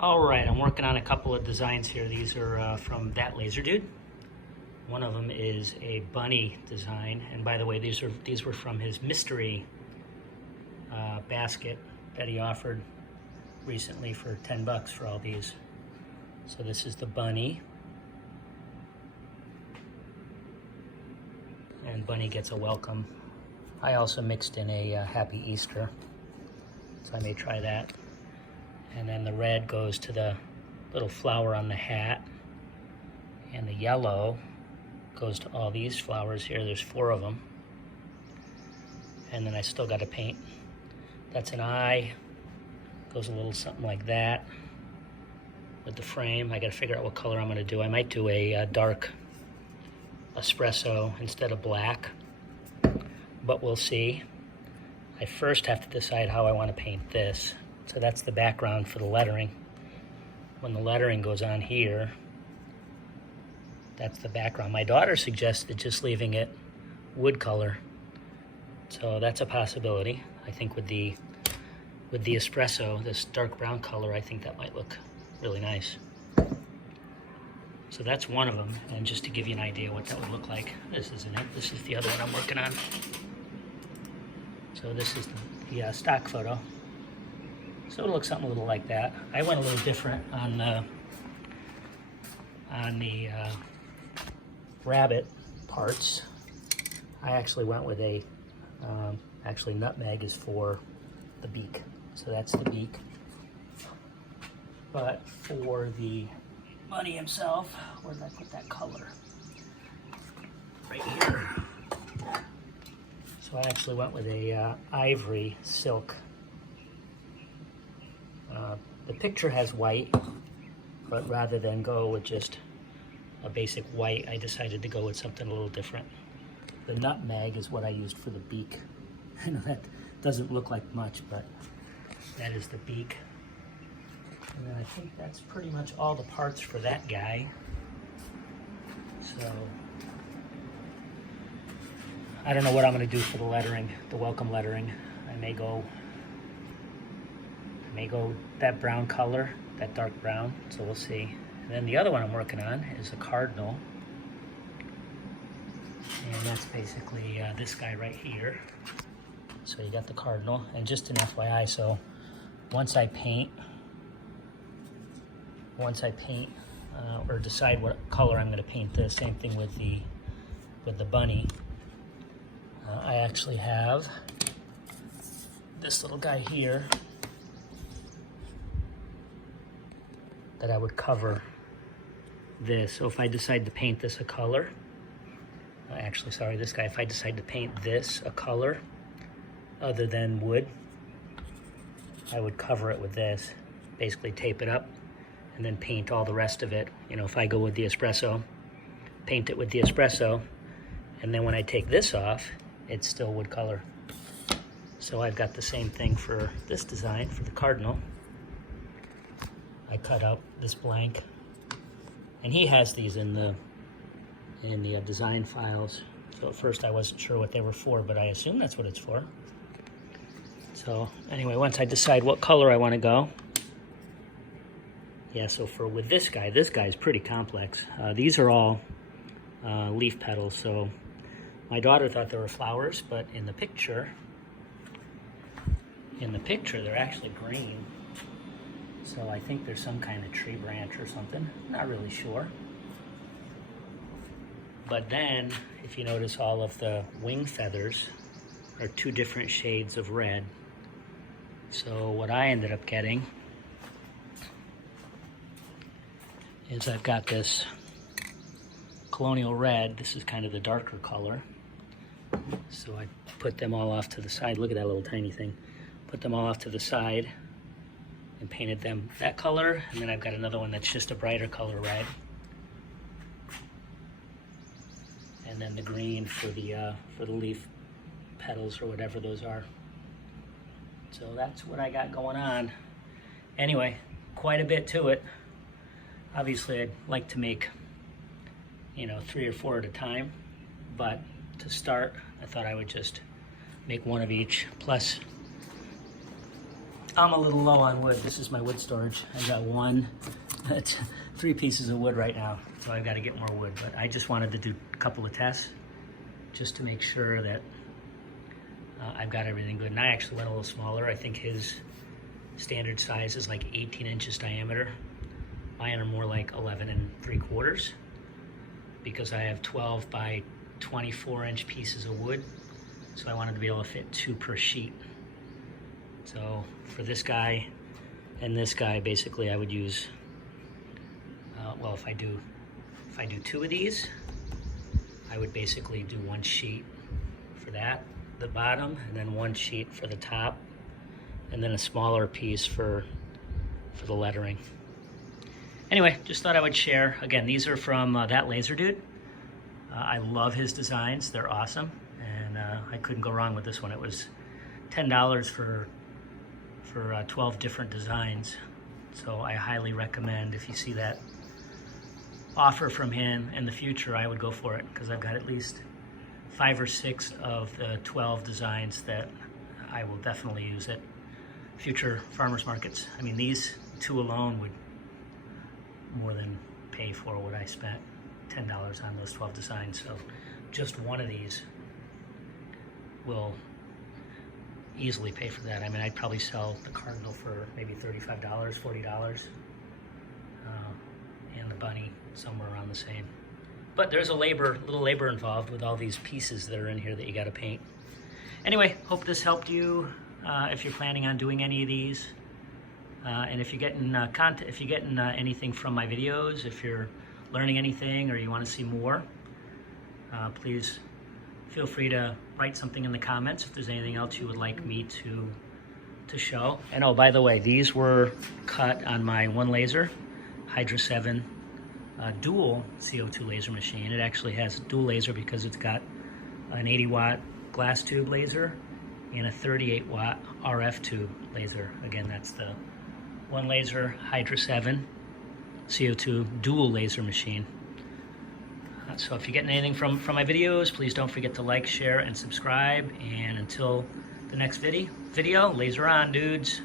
All right, I'm working on a couple of designs here. These are from That Laser Dude. One of them is a bunny design, and by the way, these were from his mystery basket that he offered recently for 10 bucks for all these. So this is the bunny, and bunny gets a welcome. I also mixed in a Happy Easter, so I may try that. And then the red goes to the little flower on the hat, and the yellow goes to all these flowers here. There's 4 of them. And then I still got to paint. That's an eye. Goes a little something like that with the frame. I got to figure out what color I'm going to do. I might do a dark espresso instead of black, but we'll see. I first have to decide how I want to paint this. So that's the background for the lettering. When the lettering goes on here, that's the background. My daughter suggested just leaving it wood color. So that's a possibility. I think with the espresso, this dark brown color, I think that might look really nice. So that's one of them. And just to give you an idea what that would look like, this isn't it. This is the other one I'm working on. So this is the stock photo. So it'll look something a little like that. I went a little different on the rabbit parts. I actually went with a, actually nutmeg is for the beak. So that's the beak. But for the bunny himself, where did I put that color? Right here. So I actually went with a ivory silk. The picture has white, but rather than go with just a basic white, I decided to go with something a little different. The nutmeg is what I used for the beak. I know that doesn't look like much, but that is the beak. And then I think that's pretty much all the parts for that guy. So I don't know what I'm going to do for the lettering, the welcome lettering. I may go that brown color, that dark brown, so we'll see. And then the other one I'm working on is a cardinal. And that's basically this guy right here. So you got the cardinal, and just an FYI, so once I paint or decide what color I'm going to paint this, same thing with the bunny. I actually have this little guy here that I would cover this. So if I decide to paint this a color, actually, sorry, this guy, if I decide to paint this a color other than wood, I would cover it with this, basically tape it up, and then paint all the rest of it. You know, if I go with the espresso, paint it with the espresso, and then when I take this off, it's still wood color. So I've got the same thing for this design, for the cardinal. I cut out this blank, and he has these in the design files. So at first I wasn't sure what they were for, but I assume that's what it's for. So anyway, once I decide what color I want to go, yeah, so with this guy's pretty complex. These are all leaf petals, so my daughter thought they were flowers, but in the picture they're actually green. So I think there's some kind of tree branch or something, not really sure. But then, if you notice, all of the wing feathers are 2 different shades of red. So what I ended up getting is I've got this colonial red. This is kind of the darker color. So I put them all off to the side. Look at that little tiny thing. Put them all off to the side and painted them that color. And then I've got another one that's just a brighter color red. And then the green for the leaf petals or whatever those are. So that's what I got going on. Anyway, quite a bit to it. Obviously, I'd like to make, 3 or 4 at a time, but to start, I thought I would just make one of each. Plus, I'm a little low on wood. This is my wood storage. I got 3 pieces of wood right now, so I've got to get more wood. But I just wanted to do a couple of tests just to make sure that I've got everything good. And I actually went a little smaller. I think his standard size is like 18 inches diameter. Mine are more like 11 3/4 because I have 12 by 24 inch pieces of wood. So I wanted to be able to fit 2 per sheet. So for this guy and this guy, basically I would use, well, if I do 2 of these, I would basically do 1 sheet for that, the bottom, and then 1 sheet for the top, and then a smaller piece for the lettering. Anyway, just thought I would share. Again, these are from that laser dude. I love his designs. They're awesome. And I couldn't go wrong with this one. It was $10 for 12 different designs. So I highly recommend, if you see that offer from him in the future, I would go for it, because I've got at least 5 or 6 of the 12 designs that I will definitely use at future farmers markets. I mean, these 2 alone would more than pay for what I spent, $10 on those 12 designs. So just one of these will easily pay for that. I mean, I'd probably sell the Cardinal for maybe $35, $40, and the Bunny somewhere around the same. But there's a little labor involved with all these pieces that are in here that you got to paint. Anyway, hope this helped you if you're planning on doing any of these. And if you're getting anything from my videos, if you're learning anything or you want to see more, please feel free to write something in the comments if there's anything else you would like me to show. And oh, by the way, these were cut on my OneLaser Hydra 7 dual CO2 laser machine. It actually has dual laser because it's got an 80-watt glass tube laser and a 38-watt RF tube laser. Again, that's the OneLaser Hydra 7 CO2 dual laser machine. So if you're getting anything from my videos, please don't forget to like, share, and subscribe. And until the next video, laser on, dudes.